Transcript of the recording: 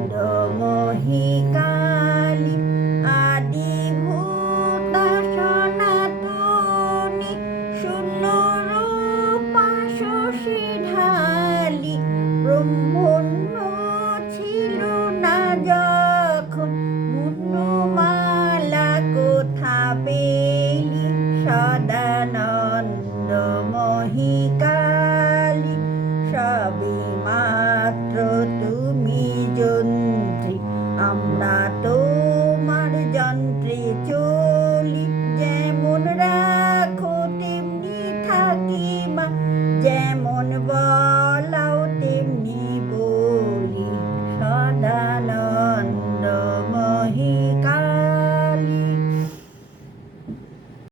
সদানন্দময়ী কালী আদিভূতা সনাতনী শূন্যরূপা শশী ঢালি ব্রহ্মণ্য ছিল না যখন মুন্ডমালা কোথা পেলি সদানন্দময়ী কালী সবই মাত্র তুমি যন্ত্রী আমরা তোমার যন্ত্রে